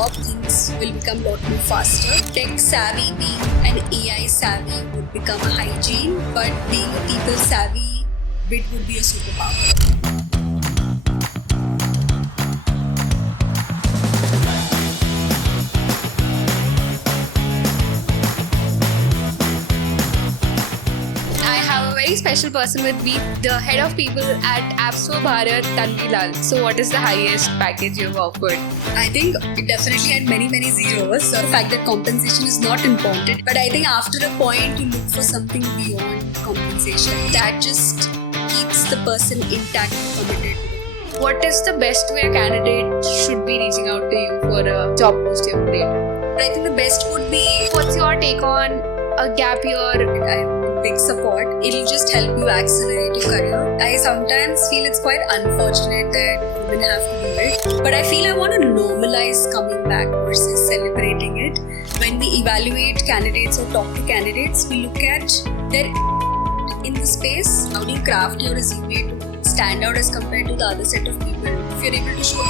job, things will become a lot more faster. Tech savvy being an AI savvy would become a hygiene, but being a people savvy bit would be a superpower. I have a very special person with me, the head of people at Apps for Bharat, Tanvi Lal. So, what is the highest package you've offered? I think it definitely had many zeros. The fact that compensation is not important, but I think after a point you look for something beyond compensation that just keeps the person intact and committed. What is the best way a candidate should be reaching out to you for a job post you've played? I think the best would be, what's your take on a gap year? I'm in big support. It'll just help you accelerate your career. I sometimes feel it's quite unfortunate that women have to do it, but I feel I want to normalize coming back versus celebrating it. When we evaluate candidates or talk to candidates, we look at their in the space. How do you craft your resume to stand out as compared to the other set of people? If you're able to show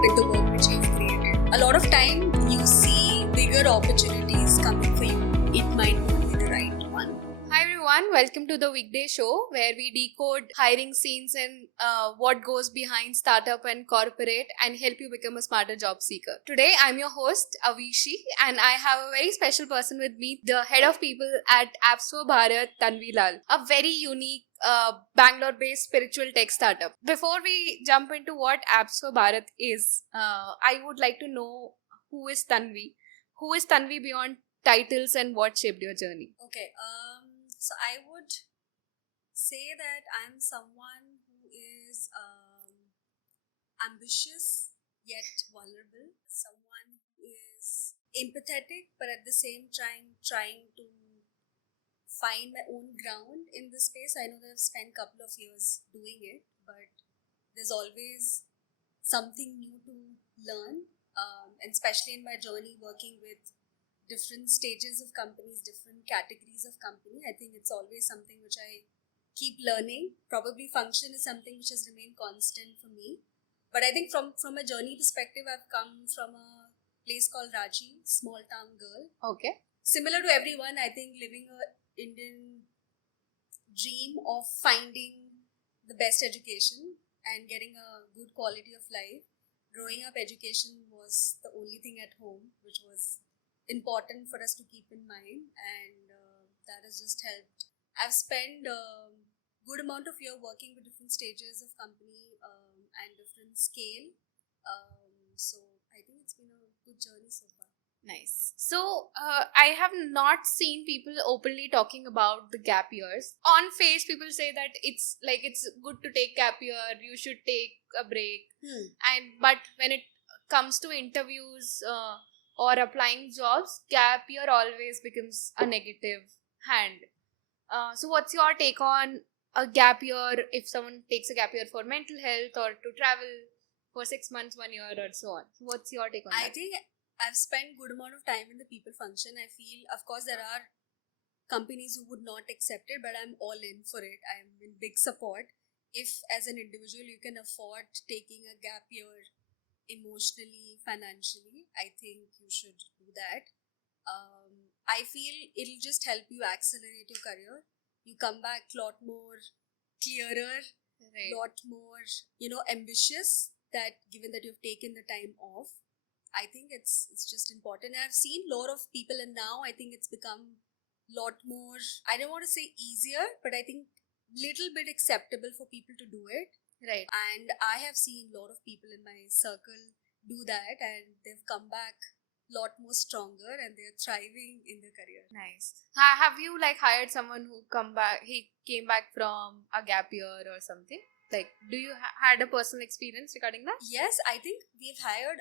with the work which you've created, a lot of time you see bigger opportunities coming for you. It might not be the right one. Hi everyone, welcome to the weekday show where we decode hiring scenes and what goes behind startup and corporate and help you become a smarter job seeker. Today I'm your host Avishi and I have a very special person with me, the head of people at Apps for Bharat, Tanvi Lal, a very unique Bangalore-based spiritual tech startup. Before we jump into what Apps for Bharat is, I would like to know who is Tanvi? Who is Tanvi beyond titles and what shaped your journey? Okay, so I would say that I'm someone who is ambitious yet vulnerable, someone who is empathetic but at the same time trying to find my own ground in this space. I know that I've spent a couple of years doing it, but there's always something new to learn, and especially in my journey working with different stages of companies, different categories of company. I think it's always something which I keep learning. Probably function is something which has remained constant for me. But I think from a journey perspective, I've come from a place called Ranchi, small town girl. Okay. Similar to everyone, I think living a Indian dream of finding the best education and getting a good quality of life. Growing up, education was the only thing at home which was important for us to keep in mind, and that has just helped. I've spent a good amount of year working with different stages of company and different scale. So I think it's been a good journey so far. Nice. So, I have not seen people openly talking about the gap years. On face, people say that it's good to take gap year, you should take a break. But when it comes to interviews or applying jobs, gap year always becomes a negative hand. So, what's your take on a gap year if someone takes a gap year for mental health or to travel for 6 months, 1 year, or so on? What's your take on that? I think I've spent good amount of time in the people function. I feel, of course, there are companies who would not accept it, but I'm all in for it. I'm in big support. If as an individual you can afford taking a gap year emotionally, financially, I think you should do that. I feel it'll just help you accelerate your career. You come back a lot more clearer, right, lot more, ambitious, that given that you've taken the time off. I think it's just important. I've seen a lot of people, and now I think it's become a lot more, I don't want to say easier, but I think little bit acceptable for people to do it. Right. And I have seen a lot of people in my circle do that, and they've come back a lot more stronger and they're thriving in their career. Nice. Have you hired someone who came back from a gap year or something? Do you had a personal experience regarding that? Yes, I think we've hired,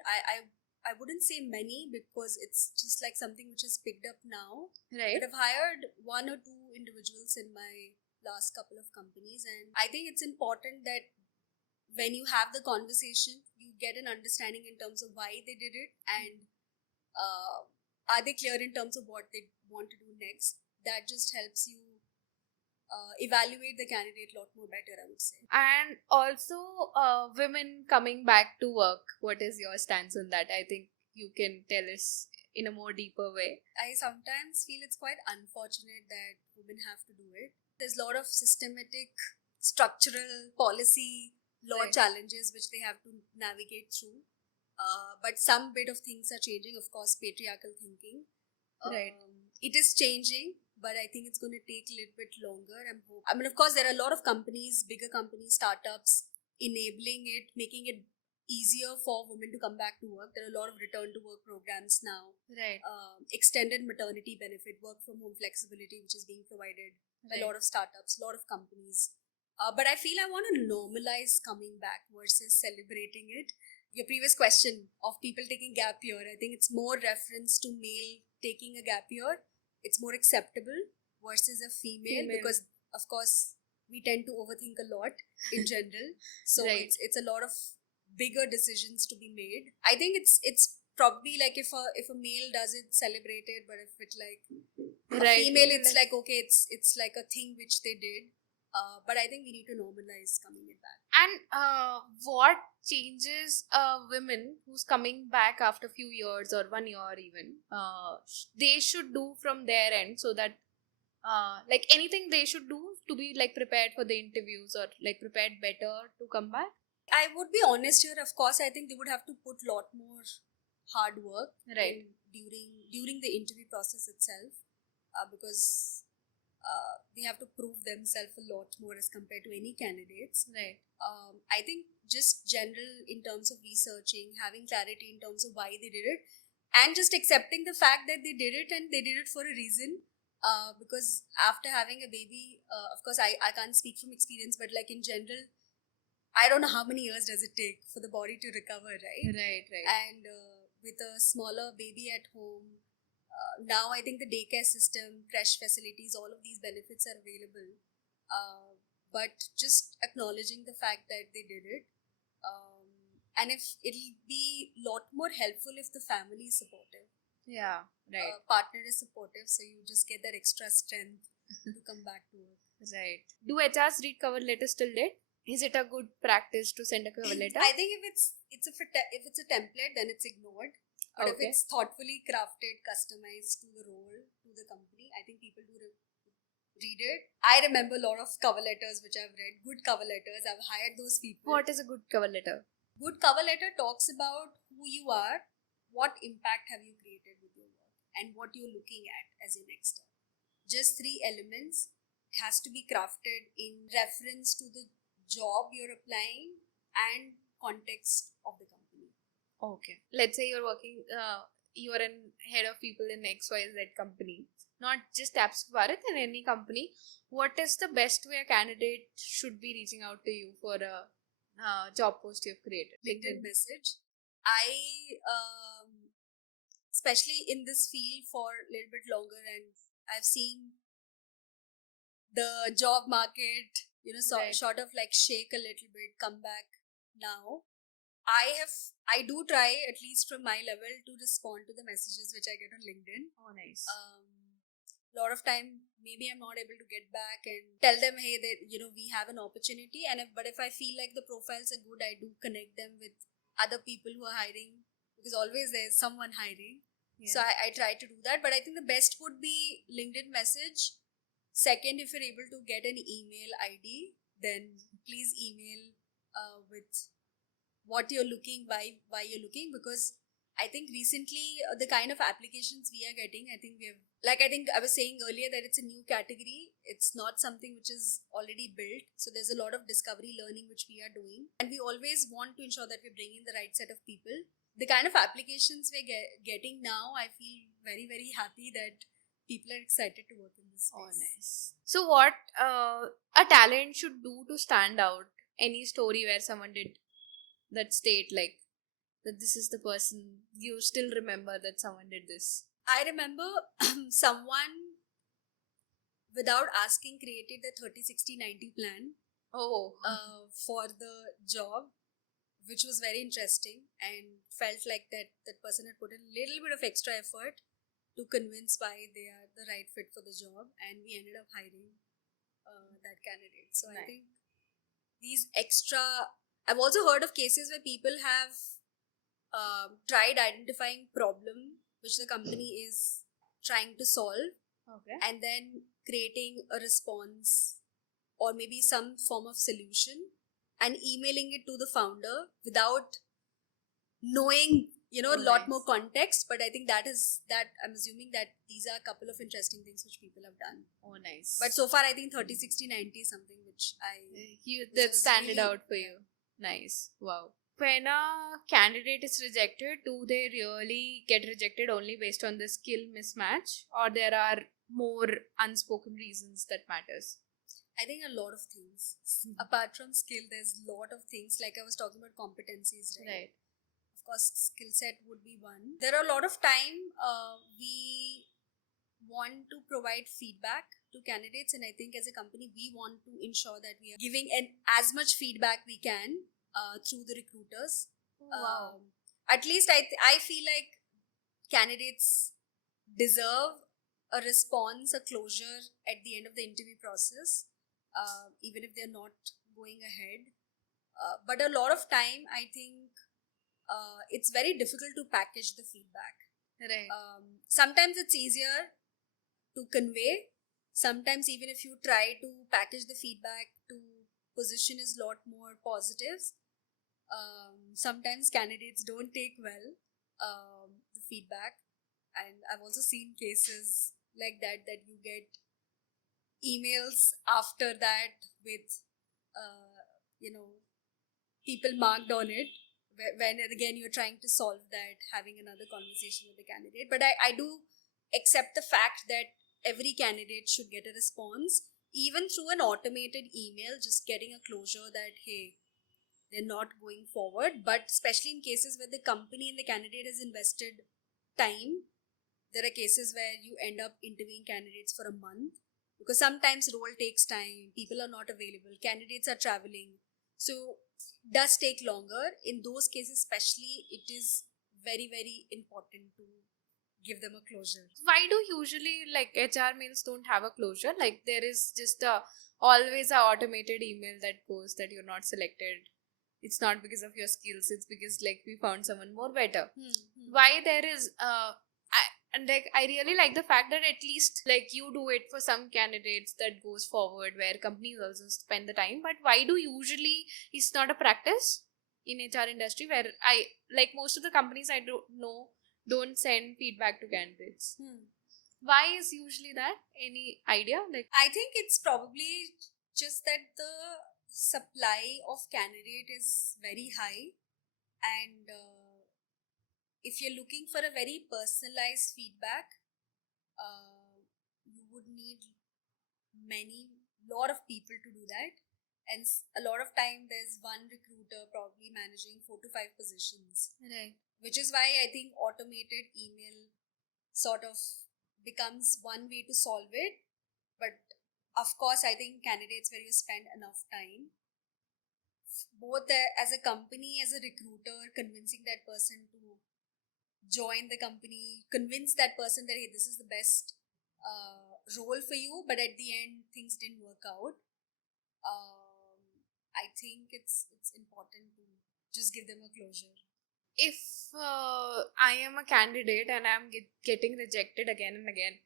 I wouldn't say many because it's just something which is picked up now. Right. But I've hired 1 or 2 individuals in my last couple of companies, and I think it's important that when you have the conversation, you get an understanding in terms of why they did it, and are they clear in terms of what they want to do next. That just helps you evaluate the candidate a lot more better, I would say. And also, women coming back to work, what is your stance on that? I think you can tell us in a more deeper way? I sometimes feel it's quite unfortunate that women have to do it. There's a lot of systematic, structural, policy, law Right. challenges which they have to navigate through. But some bit of things are changing, of course, patriarchal thinking. Right. It is changing, but I think it's going to take a little bit longer. I mean, of course, there are a lot of companies, bigger companies, startups, enabling it, making it easier for women to come back to work. There are a lot of return to work programs now, Right. extended maternity benefit, work from home flexibility, which is being provided by a lot of startups, a lot of companies. But I feel I want to normalize coming back versus celebrating it. Your previous question of people taking gap year, I think it's more reference to male taking a gap year. It's more acceptable versus a female. Because, of course, we tend to overthink a lot in general. So Right. it's a lot of bigger decisions to be made. I think it's probably like if a male does it, celebrate it, but if it like a Right. female, it's like okay, it's like a thing which they did. But I think we need to normalize coming it back. And what changes a women who's coming back after a few years or 1 year even, they should do from their end, so that like anything they should do to be like prepared for the interviews or like prepared better to come back? I would be honest here. Of course, I think they would have to put a lot more hard work Right. during the interview process itself, because they have to prove themselves a lot more as compared to any candidates. Right. I think just general in terms of researching, having clarity in terms of why they did it, and just accepting the fact that they did it and they did it for a reason. Because after having a baby, of course, I can't speak from experience, but like in general, I don't know how many years does it take for the body to recover, right? Right. And with a smaller baby at home, now I think the daycare system, crash facilities, all of these benefits are available. But just acknowledging the fact that they did it, and if it'll be a lot more helpful if the family is supportive, Yeah. Right. partner is supportive, so you just get that extra strength to come back to work. Right. Do HRs read cover letters till date? Is it a good practice to send a cover letter? I think if it's a template, then it's ignored. But if Okay. it's thoughtfully crafted, customized to the role, to the company, I think people do read it. I remember a lot of cover letters which I've read, good cover letters. I've hired those people. What is a good cover letter? Good cover letter talks about who you are, what impact have you created with your work, and what you're looking at as your next step. Just 3 elements. It has to be crafted in reference to the job you're applying and context of the company. Okay. Let's say you're working, you are in head of people in XYZ company, not just Apps Bharat, in any company. What is the best way a candidate should be reaching out to you for a job post you've created? LinkedIn message. I especially in this field for a little bit longer, and I've seen the job market, Right. sort of like shake a little bit, come back now. I do try, at least from my level, to respond to the messages which I get on LinkedIn. Oh, nice. A lot of time maybe I'm not able to get back and tell them, hey, that we have an opportunity, and if I feel like the profiles are good, I do connect them with other people who are hiring, because always there's someone hiring. Yeah. So I try to do that, but I think the best would be LinkedIn message. Second, if you're able to get an email ID, then please email with what you're looking, why you're looking, because I think recently the kind of applications we are getting, I think I think I was saying earlier that it's a new category. It's not something which is already built. So there's a lot of discovery learning which we are doing. And we always want to ensure that we're bringing the right set of people. The kind of applications we're getting now, I feel very, very happy that people are excited to work in this space. Oh, nice. So what a talent should do to stand out? Any story where someone did that state, like, that this is the person you still remember that someone did this? I remember someone, without asking, created the 30-60-90 plan for the job, which was very interesting, and felt like that person had put in a little bit of extra effort to convince why they are the right fit for the job, and we ended up hiring that candidate. So I think these extra, I've also heard of cases where people have tried identifying problem which the company is trying to solve, Okay. and then creating a response or maybe some form of solution and emailing it to the founder without knowing Oh, a lot nice. more context. But I think that I'm assuming that these are a couple of interesting things which people have done. Oh, nice. But so far I think 30, 60, 90 is something which That was standed really- out for you. Nice. Wow. When a candidate is rejected, do they really get rejected only based on the skill mismatch, or there are more unspoken reasons that matters? I think a lot of things. Apart from skill, there's a lot of things. Like I was talking about competencies, right? Right. Of course, skill set would be one. There are a lot of time we want to provide feedback to candidates, and I think as a company we want to ensure that we are giving as much feedback we can through the recruiters. Wow. At least I feel like candidates deserve a response, a closure at the end of the interview process, even if they're not going ahead. But a lot of time, I think it's very difficult to package the feedback. Right. Sometimes it's easier to convey. Sometimes, even if you try to package the feedback to position is a lot more positives, sometimes candidates don't take well the feedback. And I've also seen cases like that you get emails after that with people marked on it when again you're trying to solve that, having another conversation with the candidate. But I do accept the fact that every candidate should get a response, even through an automated email, just getting a closure that hey, they're not going forward. But especially in cases where the company and the candidate has invested time, there are cases where you end up interviewing candidates for a month, because sometimes role takes time, people are not available, candidates are traveling, so does take longer. In those cases especially, it is very, very important to give them a closure. Why do usually like HR mails don't have a closure? Like there is just always a automated email that goes that you're not selected. It's not because of your skills. It's because like we found someone more better. Why there is I really like the fact that at least like you do it for some candidates that goes forward where companies also spend the time. But why do usually it's not a practice in HR industry where I like most of the companies I don't send feedback to candidates. Why is usually that? Any idea? Like I think it's probably just that the supply of candidate is very high, and if you're looking for a very personalized feedback, you would need lot of people to do that, and a lot of time there's one recruiter probably managing 4 to 5 positions, right. which is why I think automated email sort of becomes one way to solve it. But of course, I think candidates where you spend enough time, both as a company, as a recruiter, convincing that person to join the company, convince that person that hey, this is the best role for you, but at the end things didn't work out. I think it's important to just give them a closure. If I am a candidate and I'm getting rejected again and again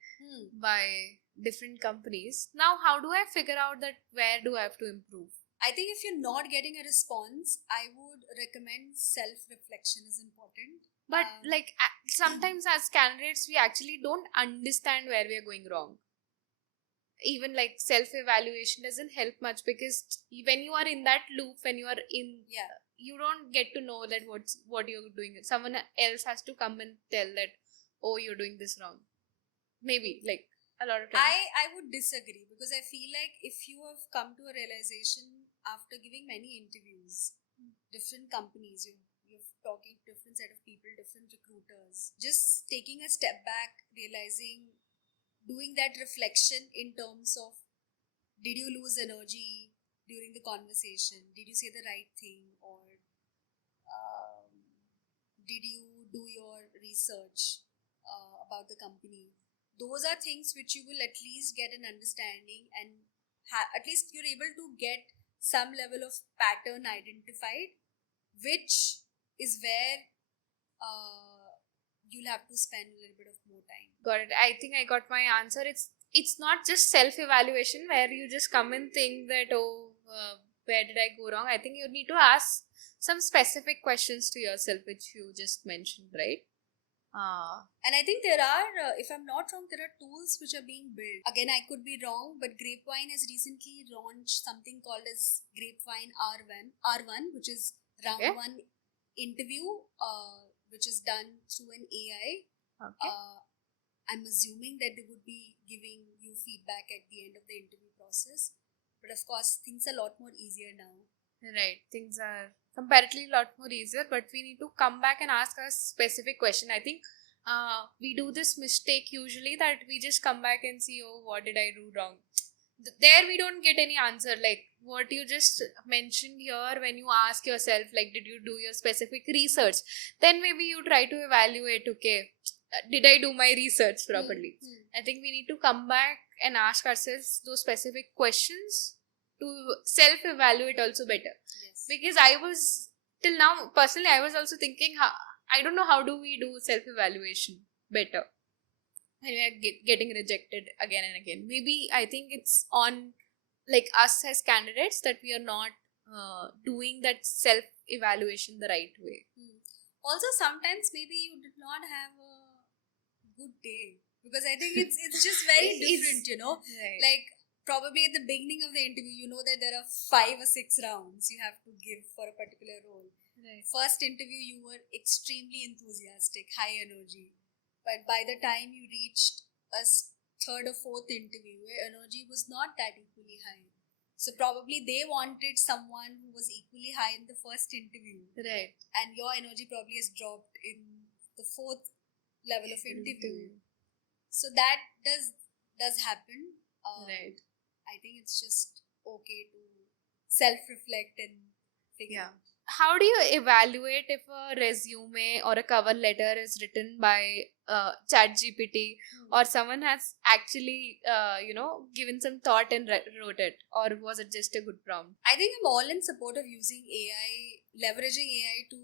by different companies, now how do I figure out that where do I have to improve? I think if you're not getting a response, I would recommend self-reflection is important. But like sometimes as candidates, we actually don't understand where we are going wrong. Even like self-evaluation doesn't help much because when you are in that loop, when you are in, you don't get to know that what you're doing. Someone else has to come and tell that, oh, you're doing this wrong. Maybe like a lot of times. I would disagree, because I feel like if you have come to a realization after giving many interviews, different companies, you're talking to different set of people, different recruiters, just taking a step back, realizing, doing that reflection in terms of, did you lose energy during the conversation, did you say the right thing, or did you do your research about the company? Those are things which you will at least get an understanding, and at least you're able to get some level of pattern identified, which is where you'll have to spend a little bit of more time. Got it. I think I got my answer. It's not just self-evaluation where you just come and think that, where did I go wrong? I think you need to ask some specific questions to yourself, which you just mentioned, right? And I think there are, if I'm not wrong, there are tools which are being built. Again, I could be wrong, but Grapevine has recently launched something called as Grapevine R1, which is round Okay. one interview, which is done through an AI. Okay. I'm assuming that they would be giving you feedback at the end of the interview process. But of course, things are a lot more easier now. Right. Things are comparatively a lot more easier, but we need to come back and ask a specific question. I think we do this mistake usually that we just come back and see, oh, what did I do wrong? There we don't get any answer. Like what you just mentioned here, when you ask yourself, like, did you do your specific research? Then maybe you try to evaluate, okay, did I do my research properly? I think we need to come back and ask ourselves those specific questions to self-evaluate also better. Yes. Because I was, till now, personally, I was also thinking, I don't know how do we do self-evaluation better when we are getting rejected again and again. Maybe I think it's on like us as candidates that we are not doing that self-evaluation the right way. Also, sometimes maybe you did not have a good day, because I think it's just very different, Right. Like probably at the beginning of the interview, you know that there are 5 or 6 rounds you have to give for a particular role. Right. First interview, you were extremely enthusiastic, high energy, but by the time you reached a third or fourth interview, your energy was not that equally high. So probably they wanted someone who was equally high in the first interview, Right. and your energy probably has dropped in the fourth level of interview. So that does happen. Right. I think it's just okay to self-reflect and figure Yeah. out. How do you evaluate if a resume or a cover letter is written by ChatGPT, or someone has actually, given some thought and wrote it, or was it just a good prompt? I think I'm all in support of using AI, leveraging AI to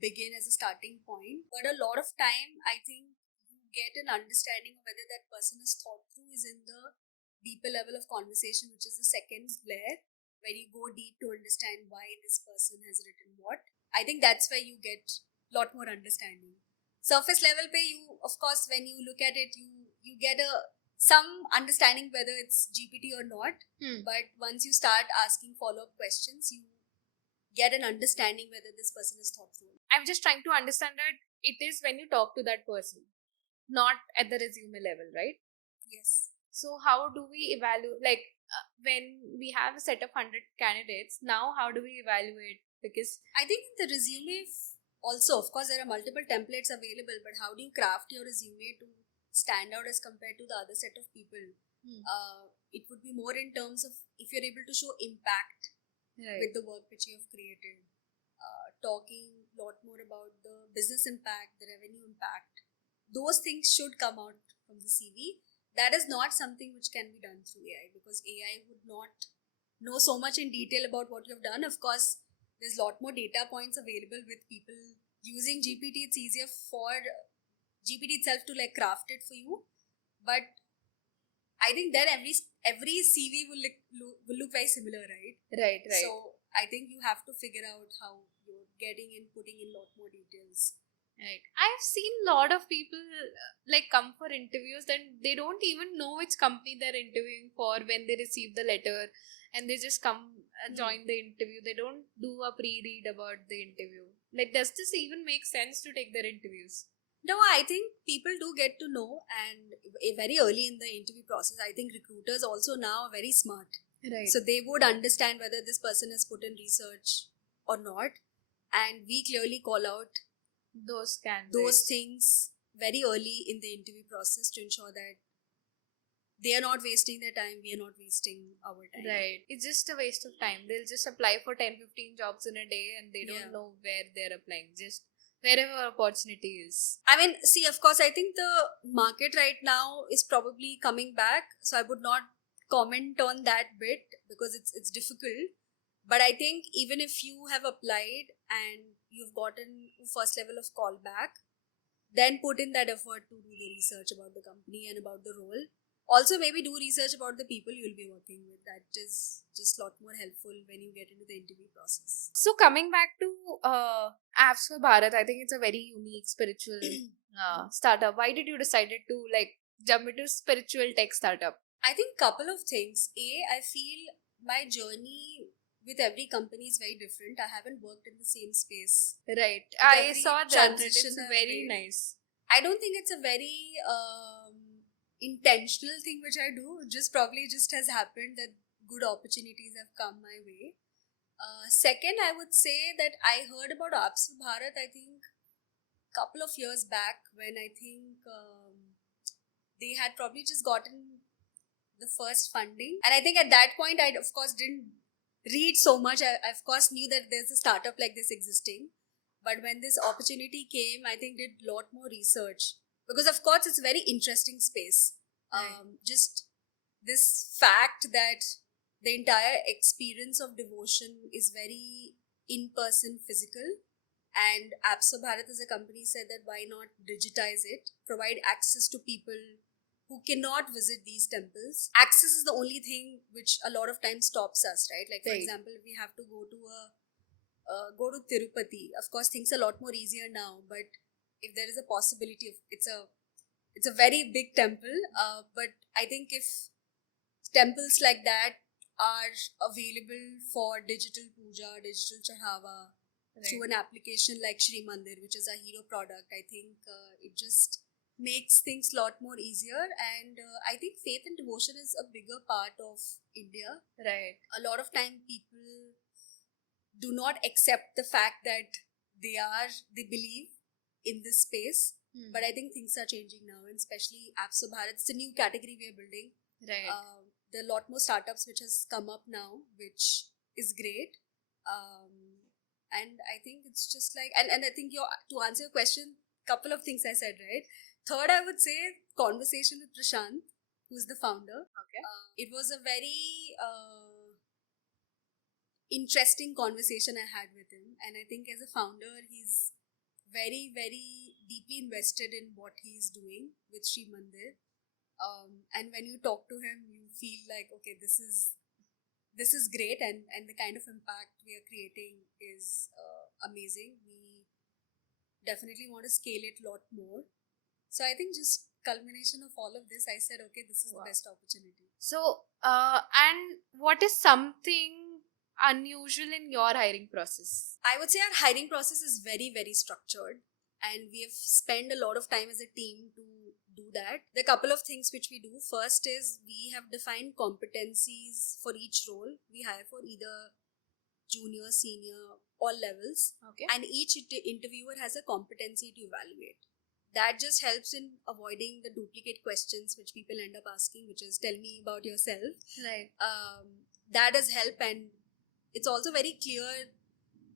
begin as a starting point. But a lot of time, I think you get an understanding of whether that person is thought through is in the deeper level of conversation, which is the second layer, where you go deep to understand why this person has written what. I think that's where you get a lot more understanding. Surface level pay, you of course when you look at it, you get some understanding whether it's GPT or not. But once you start asking follow-up questions, you get an understanding whether this person is thought through. I'm just trying to understand that it is when you talk to that person, not at the resume level, right? Yes. So how do we evaluate, like, when we have a set of 100 candidates, now how do we evaluate? Because I think in the resume also, of course, there are multiple templates available, but how do you craft your resume to stand out as compared to the other set of people? It would be more in terms of if you're able to show impact with the work which you have created, talking a lot more about the business impact, the revenue impact. Those things should come out from the CV. That is not something which can be done through AI, because AI would not know so much in detail about what you have done. Of course, there's a lot more data points available with people using GPT. It's easier for GPT itself to like craft it for you, but I think then every CV will look very similar, right? Right. So I think you have to figure out how you're getting in, putting in a lot more details. Right. I've seen a lot of people like come for interviews, then they don't even know which company they're interviewing for when they receive the letter, and they just come join the interview. They don't do a pre-read about the interview. Like, does this even make sense to take their interviews? No, I think people do get to know, and very early in the interview process, I think recruiters also now are very smart. Right. So they would understand whether this person has put in research or not, and we clearly call out those things very early in the interview process to ensure that they are not wasting their time, we are not wasting our time. Right. It's just a waste of time. They'll just apply for 10-15 jobs in a day, and they don't know where they're applying. Just wherever opportunity is. I mean, see, of course, I think the market right now is probably coming back, so I would not comment on that bit because it's difficult. But I think even if you have applied and you've gotten first level of callback, then put in that effort to do the research about the company and about the role. Also, maybe do research about the people you'll be working with. That is just a lot more helpful when you get into the interview process. So coming back to Apps for Bharat, I think it's a very unique spiritual startup. Why did you decided to like jump into spiritual tech startup? I think couple of things. I feel my journey with every company is very different. I haven't worked in the same space. Right. With I every saw that. transition It's I've very made. nice. I don't think it's a very intentional thing which I do. Just probably just has happened that good opportunities have come my way. Second, I would say that I heard about Apps for Bharat, I think, couple of years back when I think they had probably just gotten the first funding. And I think at that point, I of course didn't read so much. I of course knew that there's a startup like this existing. But when this opportunity came, I think did a lot more research because of course it's a very interesting space. Right. Just this fact that the entire experience of devotion is very in-person physical, and Apps for Bharat as a company said that why not digitize it, provide access to people who cannot visit these temples. Access is the only thing which a lot of times stops us, right? Like for Right. example, if we have to go to Tirupati, of course things are a lot more easier now, but if there is a possibility of it's a very big temple, but I think if temples like that are available for digital puja, digital chahava, through an application like Shri Mandir, which is a hero product, I think it just makes things a lot more easier. And I think faith and devotion is a bigger part of India. Right. A lot of time people do not accept the fact that they believe in this space. But I think things are changing now, and especially Apps for Bharat. It's a new category we are building. Right. There are a lot more startups which has come up now, which is great. And I think it's just like, and I think to answer your question, couple of things I said, right? Third, I would say conversation with Prashant, who's the founder. Okay. It was a very interesting conversation I had with him, and I think as a founder, he's very, very deeply invested in what he's doing with Sri Mandir. And when you talk to him, you feel like, okay, this is great, and the kind of impact we are creating is amazing. We definitely want to scale it a lot more. So I think just culmination of all of this, I said, okay, this is Wow. the best opportunity. So, and what is something unusual in your hiring process? I would say our hiring process is very, very structured, and we have spent a lot of time as a team to do that. There are a couple of things which we do. First is we have defined competencies for each role. We hire for either junior, senior, all levels, Okay. and each interviewer has a competency to evaluate. That just helps in avoiding the duplicate questions which people end up asking, which is tell me about yourself. Right. That does help, and it's also very clear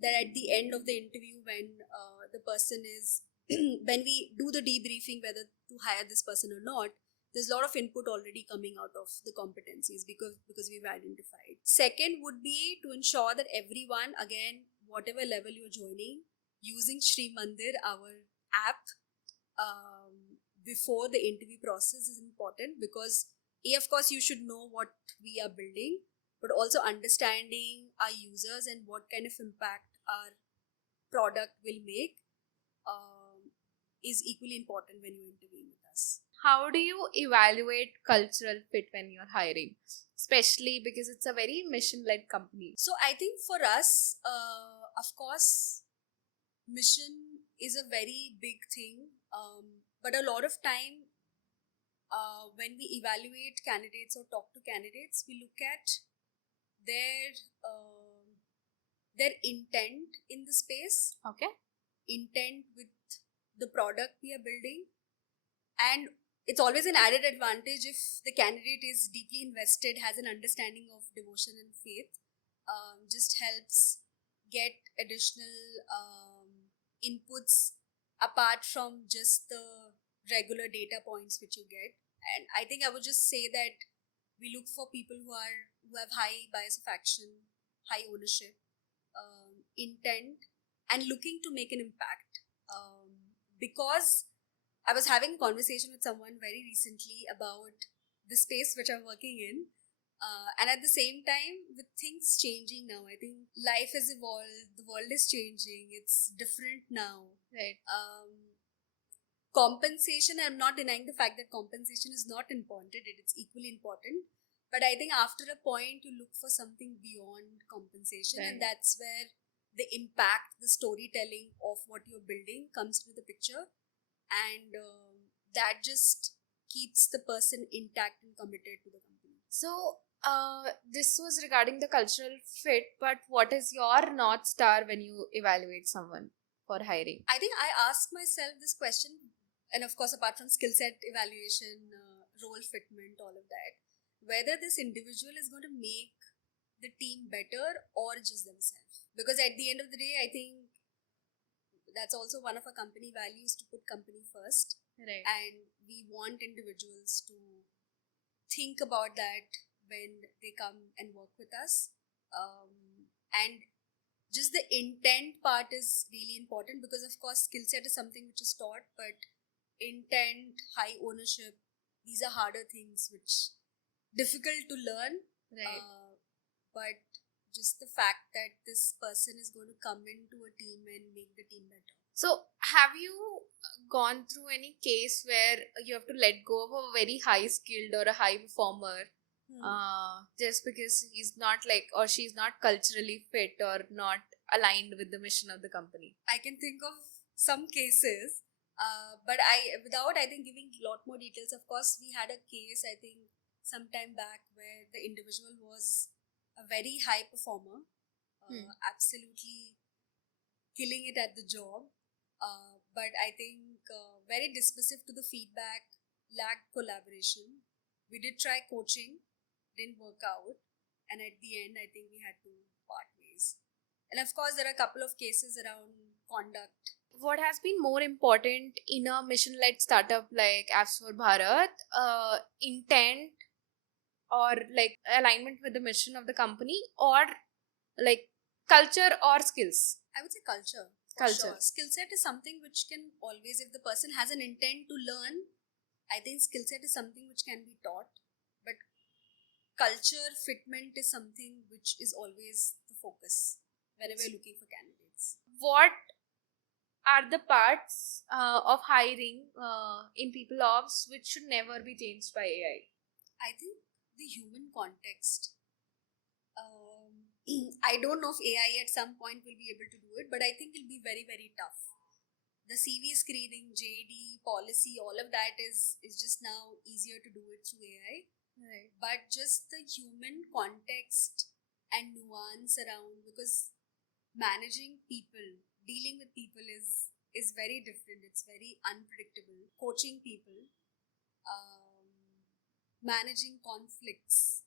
that at the end of the interview, when the person is when we do the debriefing whether to hire this person or not, there's a lot of input already coming out of the competencies because we've identified. Second would be to ensure that everyone, again, whatever level you're joining, using Shri Mandir, our app, before the interview process is important, because of course you should know what we are building, but also understanding our users and what kind of impact our product will make is equally important when you're interviewing with us. How do you evaluate cultural fit when you're hiring? Especially because it's a very mission-led company. So I think for us, of course, mission is a very big thing, but a lot of time when we evaluate candidates or talk to candidates, we look at their intent in the space, Okay. intent with the product we are building, and it's always an added advantage if the candidate is deeply invested, has an understanding of devotion and faith. Just helps get additional inputs apart from just the regular data points which you get. And I think I would just say that we look for people who have high bias of action, high ownership, intent, and looking to make an impact. Because I was having a conversation with someone very recently about the space which I'm working in. And at the same time, with things changing now, I think life has evolved, the world is changing, it's different now. Right. Compensation, I'm not denying the fact that compensation is not important, it's equally important. But I think after a point, you look for something beyond compensation, Right. and that's where the impact, the storytelling of what you're building comes to the picture, and that just keeps the person intact and committed to the company. So, this was regarding the cultural fit, but what is your North Star when you evaluate someone for hiring? I think I ask myself this question, and of course, apart from skill set evaluation, role fitment, all of that, whether this individual is going to make the team better or just themselves. Because at the end of the day, I think that's also one of our company values, to put company first. Right. And we want individuals to think about that when they come and work with us. And just the intent part is really important, because of course skill set is something which is taught, but intent, high ownership, these are harder things which difficult to learn. Right. But just the fact that this person is going to come into a team and make the team better. So, have you gone through any case where you have to let go of a very high skilled or a high performer just because he's not like, or she's not culturally fit or not aligned with the mission of the company? I can think of some cases, but without I think giving a lot more details. Of course, we had a case I think some time back where the individual was a very high performer, absolutely killing it at the job. But I think very dismissive to the feedback, lacked collaboration. We did try coaching, didn't work out, and at the end, I think we had to part ways. And of course, there are a couple of cases around conduct. What has been more important in a mission-led startup like Apps for Bharat? Intent or like alignment with the mission of the company, or like culture or skills? I would say culture. for Culture. Sure. Skill set is something which can always, if the person has an intent to learn, I think skill set is something which can be taught. But culture, fitment is something which is always the focus whenever you're looking for candidates. What are the parts of hiring in people ops which should never be changed by AI? I think the human context. I don't know if AI at some point will be able to do it, but I think it'll be very, very tough. The CV screening, JD, policy, all of that is just now easier to do it through AI. Right. But just the human context and nuance around, because managing people, dealing with people is very different. It's very unpredictable. Coaching people, managing conflicts.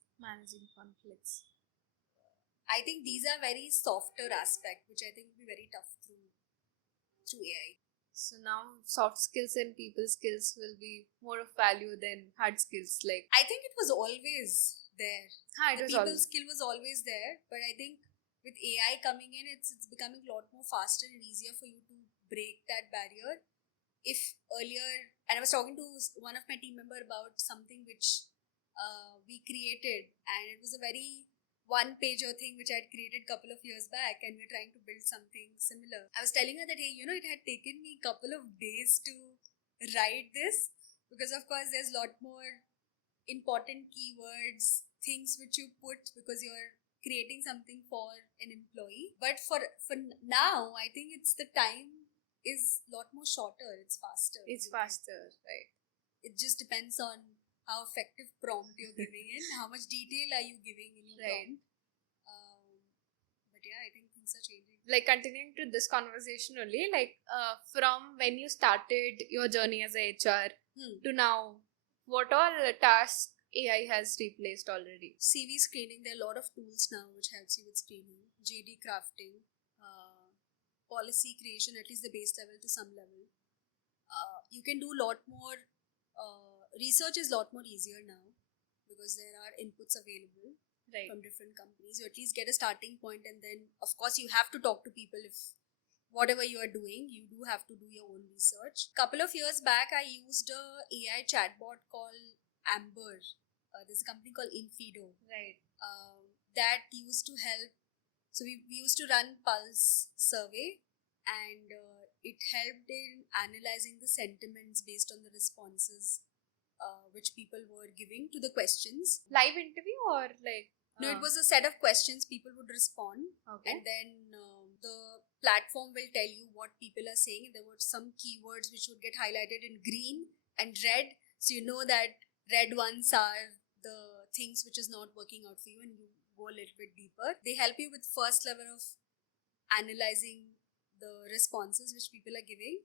I think these are very softer aspect, which I think will be very tough through AI. So now soft skills and people skills will be more of value than hard skills. Like I think it was always there. it The was people always. skill was always there, but I think with AI coming in, it's becoming a lot more faster and easier for you to break that barrier. If earlier, and I was talking to one of my team member about something which we created, and it was a very one-pager thing which I had created a couple of years back, and we're trying to build something similar. I was telling her that, hey, it had taken me a couple of days to write this, because of course there's a lot more important keywords, things which you put because you're creating something for an employee. But for now, I think it's the time is a lot more shorter. It's faster. It's faster, right? It just depends on how effective prompt you're giving in, how much detail are you giving in your Right. prompt. But yeah, I think things are changing. Like continuing to this conversation only, like from when you started your journey as a HR to now, what all tasks AI has replaced already? CV screening, there are a lot of tools now which helps you with screening, JD crafting, policy creation, at least the base level to some level. You can do a lot more. Research is a lot more easier now because there are inputs available Right. from different companies. You at least get a starting point, and then of course you have to talk to people if whatever you are doing, you do have to do your own research. Couple of years back, I used a AI chatbot called Amber. There's a company called Infido Right. that used to help. So we used to run pulse survey, and it helped in analyzing the sentiments based on the responses which people were giving to the questions. Live interview or like? No, it was a set of questions people would respond, Okay. and then the platform will tell you what people are saying. There were some keywords which would get highlighted in green and red, so you know that red ones are the things which is not working out for you, and you go a little bit deeper. They help you with first level of analyzing the responses which people are giving.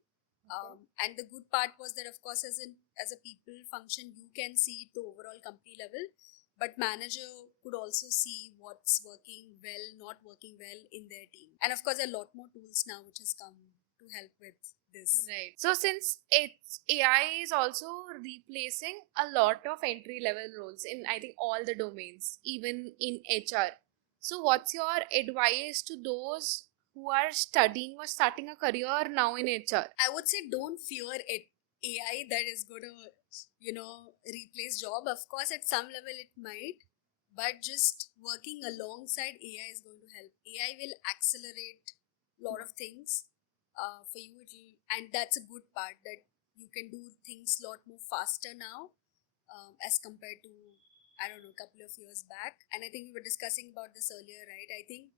And the good part was that, of course, as a people function, you can see the overall company level, but manager could also see what's working well, not working well in their team. And of course, there are a lot more tools now which has come to help with this. Right. So since it's AI is also replacing a lot of entry level roles in I think all the domains, even in HR. So what's your advice to those who are studying or starting a career now in HR? I would say don't fear it. AI that is going to, replace job. Of course, at some level it might, but just working alongside AI is going to help. AI will accelerate a lot of things for you. And that's a good part that you can do things a lot more faster now as compared to, I don't know, a couple of years back. And I think we were discussing about this earlier, right? I think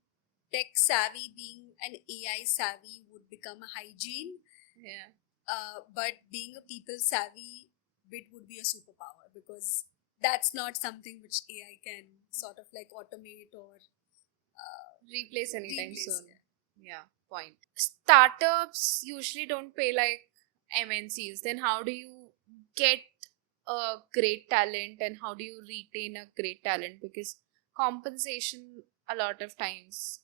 tech savvy being an AI savvy would become a hygiene, Yeah. but being a people savvy bit would be a superpower, because that's not something which AI can sort of like automate or Replace anytime replace. soon. Yeah, point. Startups usually don't pay like MNCs. Then how do you get a great talent and how do you retain a great talent? Because compensation a lot of times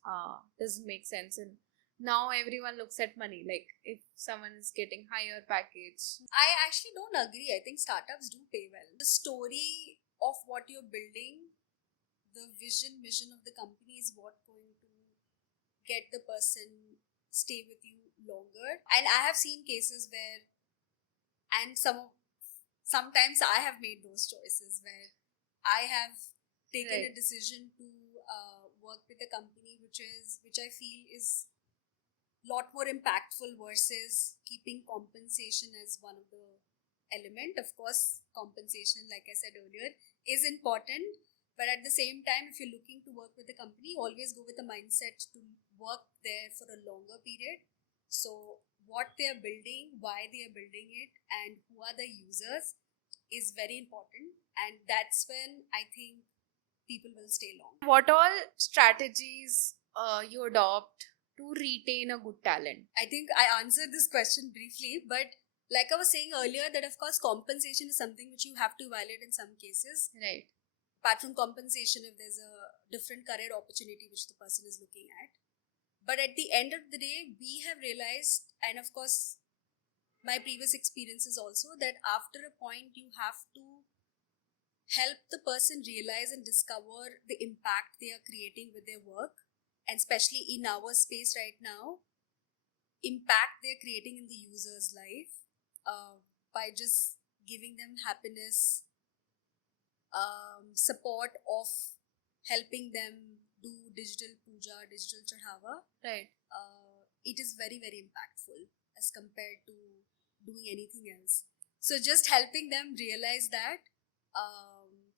doesn't make sense, and now everyone looks at money. Like if someone is getting higher package. I actually don't agree. I think startups do pay well. The story of what you're building, the mission of the company is what going to get the person stay with you longer. And I have seen cases where, and sometimes I have made those choices where I have taken a Right. decision to work with a company which I feel is lot more impactful versus keeping compensation as one of the element. Of course, compensation, like I said earlier, is important, but at the same time, if you're looking to work with a company, always go with a mindset to work there for a longer period. So what they are building, why they are building it, and who are the users is very important, and that's when I think people will stay long. What all strategies you adopt to retain a good talent? I think I answered this question briefly, but like I was saying earlier, that of course compensation is something which you have to evaluate in some cases. Right. Apart from compensation, if there's a different career opportunity which the person is looking at. But at the end of the day, we have realized, and of course, my previous experiences also, that after a point you have to help the person realize and discover the impact they are creating with their work, and especially in our space right now, impact they're creating in the user's life by just giving them happiness, support of helping them do digital puja, digital chadhawa. Right. It is very, very impactful as compared to doing anything else. So just helping them realize that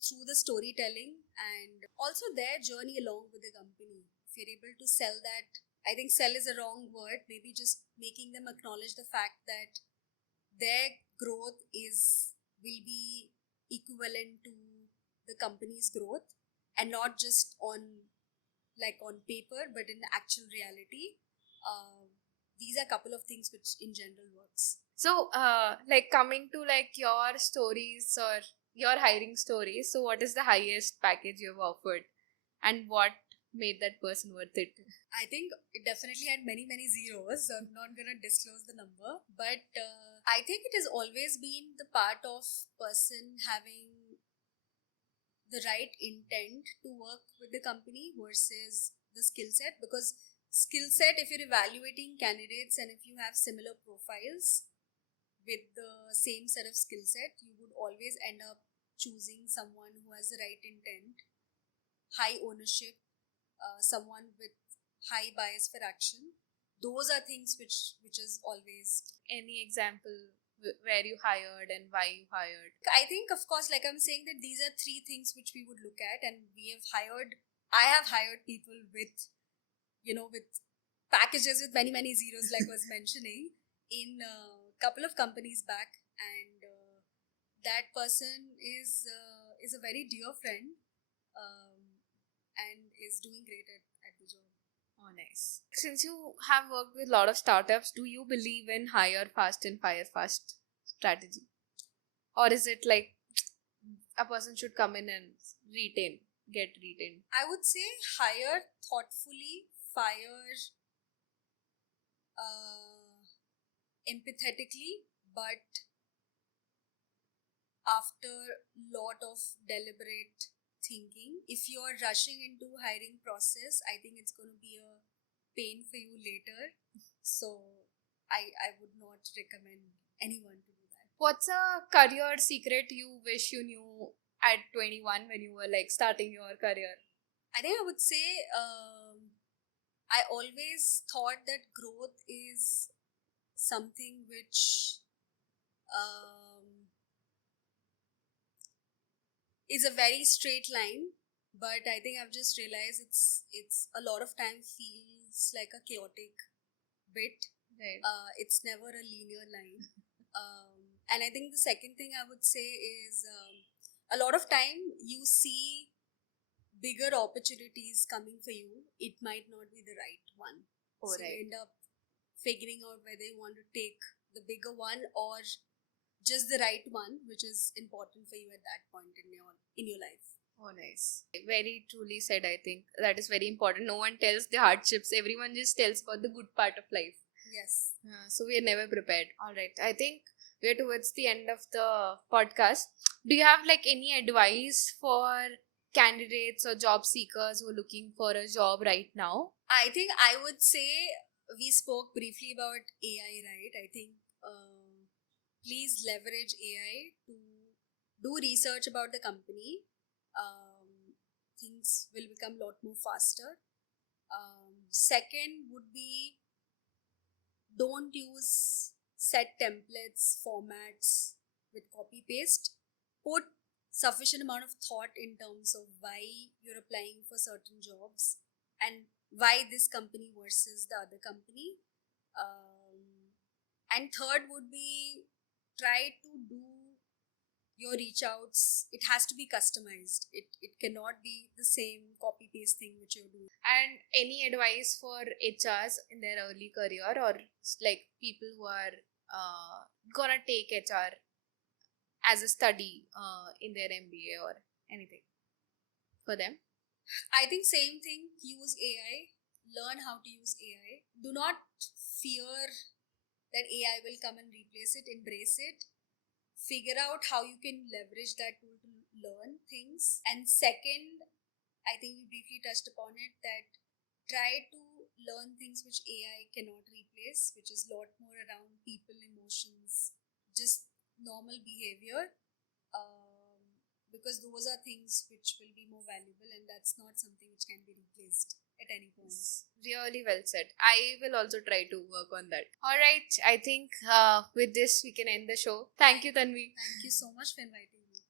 through the storytelling and also their journey along with the company. If you're able to sell that, I think sell is a wrong word, maybe just making them acknowledge the fact that their growth will be equivalent to the company's growth, and not just on paper but in actual reality. These are a couple of things which in general works. So, like coming to like your stories or your hiring stories. So, what is the highest package you've offered, and what made that person worth it? I think it definitely had many, many zeros. So I'm not going to disclose the number. But I think it has always been the part of person having the right intent to work with the company versus the skill set. Because skill set, if you're evaluating candidates and if you have similar profiles with the same set of skill set, you would always end up choosing someone who has the right intent, high ownership, someone with high bias for action. Those are things which is always. Any example where you hired and why you hired? I think, of course, like I'm saying, that these are three things which we would look at, and I have hired people with, with packages with many, many zeros, like I was mentioning, in a couple of companies back, and that person is a very dear friend, and is doing great at the job. Oh, nice. Since you have worked with a lot of startups, do you believe in hire fast and fire fast strategy? Or is it like a person should come in and get retained? I would say hire thoughtfully, fire empathetically, but after lot of deliberate thinking. If you're rushing into hiring process, I think it's going to be a pain for you later. So I would not recommend anyone to do that. What's a career secret you wish you knew at 21 when you were like starting your career? I think I would say I always thought that growth is something which is a very straight line, but I think I've just realized it's a lot of time feels like a chaotic bit. Right. It's never a linear line. And I think the second thing I would say is a lot of time you see bigger opportunities coming for you. It might not be the right one. Oh, so right. you end up figuring out whether you want to take the bigger one or just the right one, which is important for you at that point in your life. Oh, nice. Very truly said, I think. That is very important. No one tells the hardships. Everyone just tells about the good part of life. Yes. So we are never prepared. All right. I think we are towards the end of the podcast. Do you have like any advice for candidates or job seekers who are looking for a job right now? I think I would say we spoke briefly about AI, right? I think please leverage AI to do research about the company. Things will become a lot more faster. Second would be, don't use set templates, formats with copy paste. Put sufficient amount of thought in terms of why you're applying for certain jobs and why this company versus the other company. And third would be, try to do your reach outs. It has to be customized. It cannot be the same copy paste thing which you're doing. And any advice for HRs in their early career or like people who are gonna take HR as a study in their MBA or anything for them? I think same thing, use AI, learn how to use AI. Do not fear that AI will come and replace it, embrace it. Figure out how you can leverage that tool to learn things. And second, I think we briefly touched upon it, that try to learn things which AI cannot replace, which is a lot more around people, emotions, just normal behavior. Because those are things which will be more valuable, and that's not something which can be replaced at any point. Really well said. I will also try to work on that. All right. I think with this we can end the show. Thank you, Tanvi. Thank you so much for inviting me.